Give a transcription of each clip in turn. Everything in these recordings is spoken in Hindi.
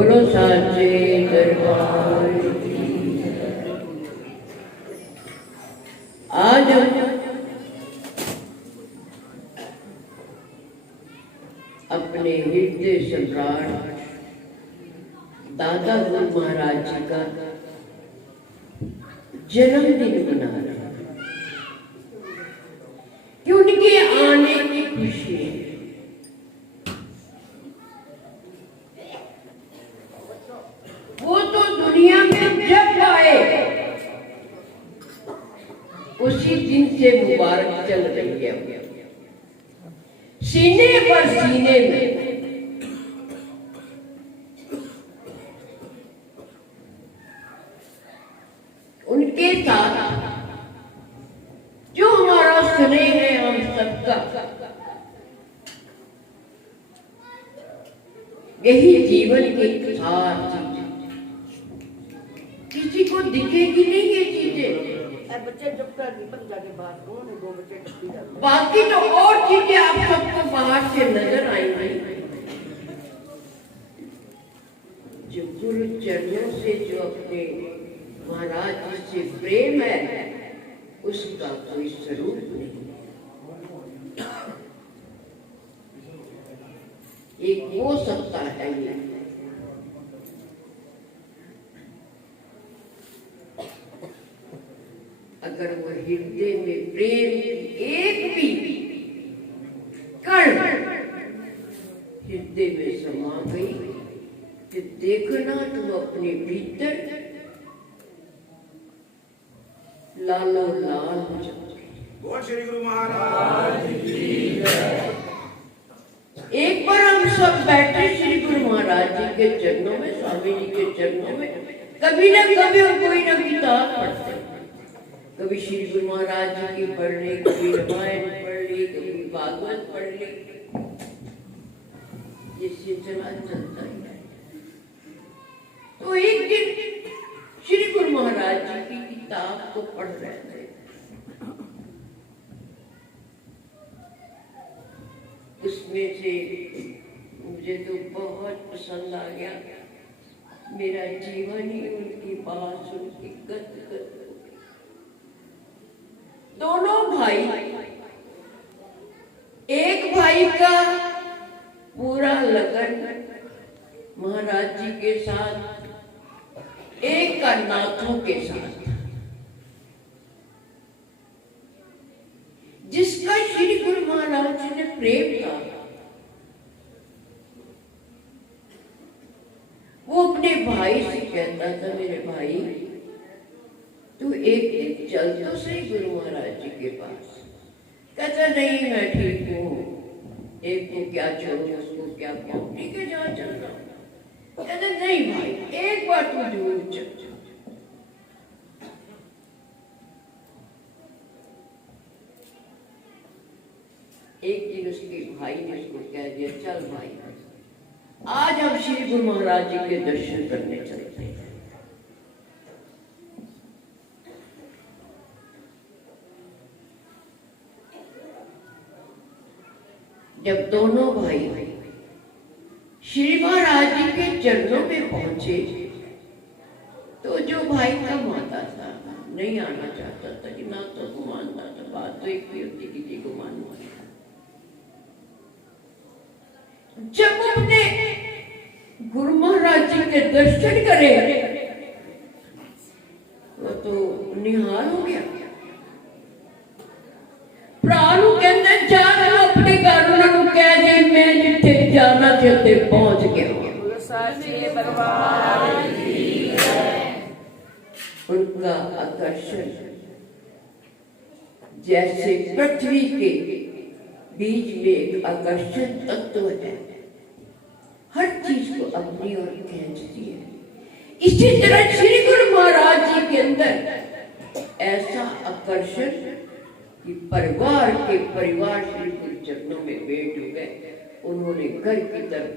बोलो साचे दरबार की। आज अपने हृदय सम्राट दादा गुरु महाराज जी का जन्मदिन मना रहे हैं कि उनके आने की खुशी है। वो तो दुनिया में जब आए उसी दिन से मुबारक चल रही है, सीने पर सीने में। उनके साथ जो हमारा स्नेह है हम सबका, यही जीवन की सार चीज। किसी को दिखेगी नहीं ये चीजें, बच्चे जब तक जाके बाहर दो बच्चे बाकी तो और चीजें आप सबको बाहर से नजर आएंगी। जो गुरु चरणों से जो अपने महाराज जी से प्रेम है उसका कोई स्वरूप नहीं। एक हो सकता है ये, अगर वो हृदय में प्रेम एक भी कण हृदय में समा गई तो देखना तुम अपने भीतर लालो लाल हो जाओगे। बोल श्री गुरु महाराज की जय। एक बार हम सब बैठे श्री गुरु महाराज जी के चरणों में, स्वामी जी के चरणों में, कभी ना कभी हम कोई ना किताब पढ़ते, कभी श्री गुरु महाराज जी की पढ़ ली, कभी रामायण पढ़ ली, कभी भागवत पढ़ ली। ये सिलसिला चलता ही है। तो एक दिन श्री गुरु महाराज जी की किताब को पढ़ रहे थे। उसमें से मुझे तो बहुत पसंद आ गया। मेरा जीवन ही उनकी बात सुन के गदगद। दोनों भाई, एक भाई का पूरा लगन महाराज जी के साथ, एक का नाथों के साथ। जिसका श्री गुरु महाराज जी ने प्रेम था वो अपने भाई से कहता था, मेरे भाई तू एक दिन चल तो सही गुरु महाराज जी के पास। कहता नहीं मैं ठीक हूँ, एक को क्या छोड़ो उसको क्या कहूँ, ठीक है जहाँ चलना। कहता नहीं भाई एक बार तू जरूर चल। एक दिन उसके भाई ने उसको कह दिया, चल भाई आज हम श्री गुरु महाराज जी के दर्शन करने चलते हैं। जब दोनों भाई श्री महाराज जी के चरणों में पहुंचे तो जो भाई का माता था नहीं आना चाहता था कि ना तो को मानता था, बात तो एक भी होती किसी को मानना। जब अपने गुरु महाराज जी के दर्शन करे वो तो निहाल हो गया। प्राणु कहते जा अपने घर उन्होंने कह दी मैं जिथे जाना चाहते पहुंच गया। उनका आकर्षण जैसे पृथ्वी के बीच में एक आकर्षण तत्व है, हर चीज को अपनी ओर खींचती है। इसी तरह श्री गुरु महाराज जी के अंदर ऐसा आकर्षण कि परिवार श्री गुरु चरणों में बैठ हो गए। उन्होंने घर की तरफ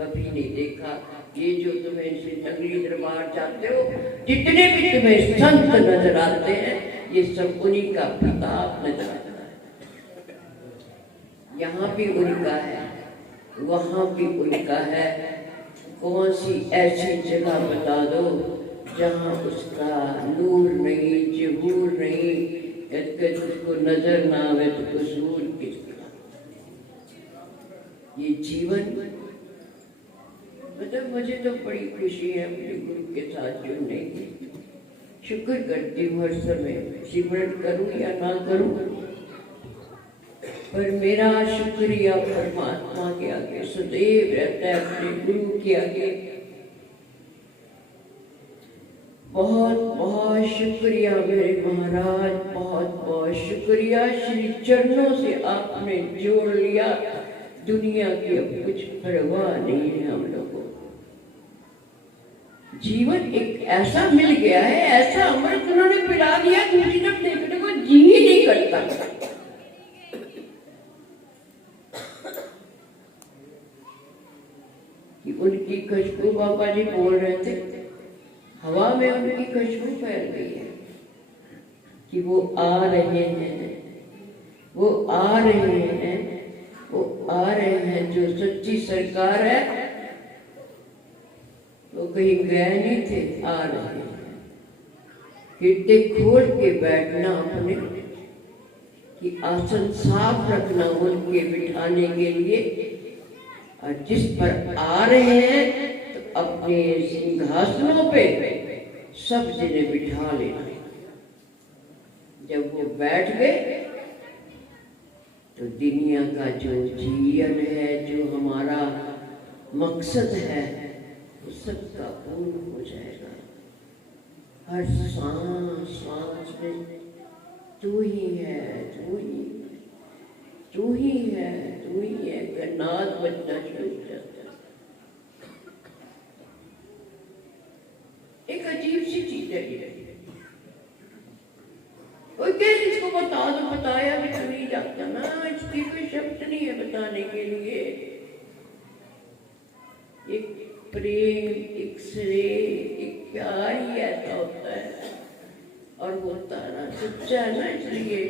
कभी नहीं देखा। ये जो तुम्हें नगरी दरबार जाते हो, जितने भी तुम्हें संत नजर आते हैं, ये सब उन्हीं का प्रताप नजर आता है। यहाँ भी उनका है, वहां भी उनका है, कौन सी ऐसी जगह बता दो जहाँ उसका नूर नहीं, जहूर नहीं, अगर उसको नजर ना आवे तो कसूर किसका। ये जीवन मतलब मुझे तो बड़ी खुशी है अपने गुरु के साथ जुड़ने की। शुक्र करती हूँ हर समय, सिमरन करूँ या ना करूँ, पर मेरा शुक्रिया परमात्मा के आगे सदैव रहता है, अपने गुरु के आगे। बहुत बहुत शुक्रिया मेरे महाराज, बहुत बहुत शुक्रिया। श्री चरणों से आपने जोड़ लिया। दुनिया की अब कुछ परवाह नहीं है हम लोगों को। जीवन एक ऐसा मिल गया है, ऐसा अमृत उन्होंने पिला दिया, दूसरी तरफ देखने को जी ही नहीं करता। कि उनकी खुशबू, बाबा जी बोल रहे थे, हवा में उनकी खुशबू फैल गई है कि वो आ रहे हैं, वो आ रहे हैं, वो आ रहे हैं। जो सच्ची सरकार है वो कहीं गए नहीं थे, आ रहे हैं। हृदय खोल के बैठना अपने, कि आसन साफ रखना उनके बिठाने के लिए, और जिस पर आ रहे हैं तो अपने सिंहासनों पे सब जने बिठा लेना। जब वो बैठ गए तो दुनिया का जो जीवन है, जो हमारा मकसद है, वो सबका पूर्ण हो जाएगा। हर सांस सांस में तू ही है, तू ही, तू ही है, तू ही है। नाद बजना शुरू हो जाता है। एक अजीब सी चीज है ये। कोई कह इसको बता दो, बताया भी तो नहीं जाता ना, इसकी कोई शब्द नहीं है बताने के लिए। एक प्रेम, एक स्नेह, एक प्यार ही ऐसा होता है, और होता ना सच्चा है ना, इसलिए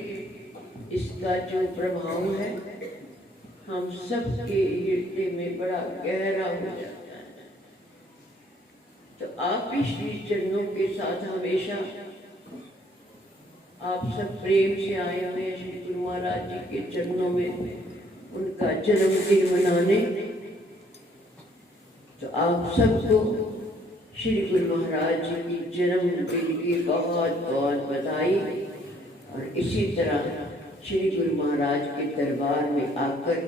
इसका जो प्रभाव है हम सबके हृदय में बड़ा गहरा हो जाता है। तो आप भी श्री चरणों के साथ हमेशा, आप सब प्रेम से आए हुए हैं श्री गुरु महाराज जी के चरणों में उनका जन्मदिन मनाने। तो आप सबको श्री गुरु महाराज जी की जन्मदिन की बहुत बहुत बधाई। और इसी तरह श्री गुरु महाराज के दरबार में आकर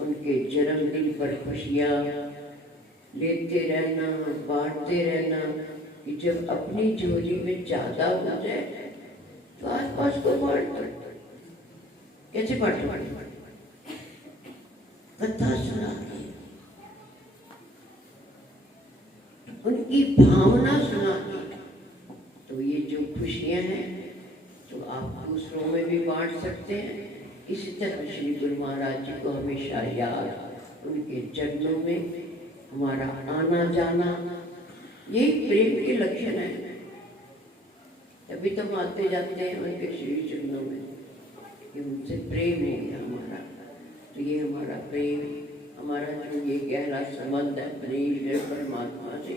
उनके जन्मदिन पर खुशियाँ लेते रहना, बांटते रहना, कि जब अपनी झोली में ज्यादा हो जाए तो आसपास को बांट दो। कैसे बांट? कथा सुना के, उनकी भावना सुना के, तो ये जो खुशियां हैं तो आप दूसरों में भी बांट सकते हैं। इसी तरह श्री गुरु महाराज जी को हमेशा याद, उनके चरणों में हमारा आना जाना, ये प्रेम के लक्षण है। तभी तो हम आते जाते हैं उनके श्री चरणों में, कि उनसे प्रेम हो गया हमारा। तो ये हमारा प्रेम, हमारा जो ये गहरा संबंध है प्रेम परमात्मा से,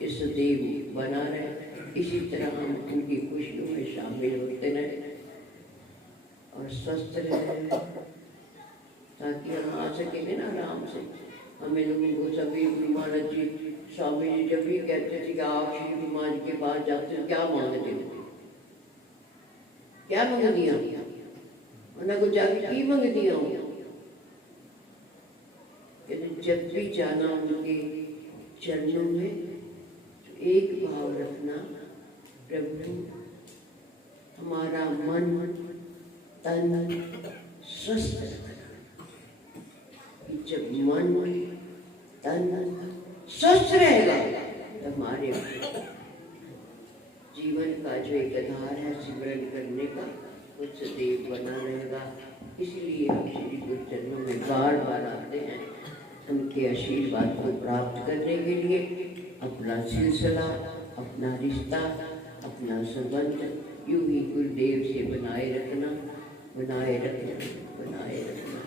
ये सदैव बना रहे। इसी तरह हम उनकी खुशियों में शामिल होते रहे और स्वस्थ रहे, ताकि हम आ सकेंगे ना आराम से। हमें लोगों को सभी गुरु महाराज जी, स्वामी जी जब भी कहते थे कि आप श्री गुरु महाराज के पास जाते हो, क्या मांगते हो? क्या मांग दिया? उन्हें को जाके की मांग दिया हूँ? जब भी जाना उनके चरणों में तो एक भाव रखना, प्रभु हमारा मन तन स्वस्थ रखना। जब मन तन स्वस्थ रहेगा तो हमारे जीवन का जो एक आधार है सिमरन करने का, वो सदैव बना रहेगा। इसलिए हम श्री गुरु चरणों में बार बार आते हैं, उनके आशीर्वाद को प्राप्त करने के लिए। अपना सिलसिला, अपना रिश्ता, अपना संबंध यूं ही गुरुदेव से बनाए रखना, बनाए रखना, बनाए रखना।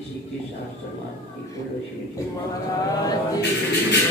इसी के साथ समाप्ति। बोलो श्री गुरु महाराज जी।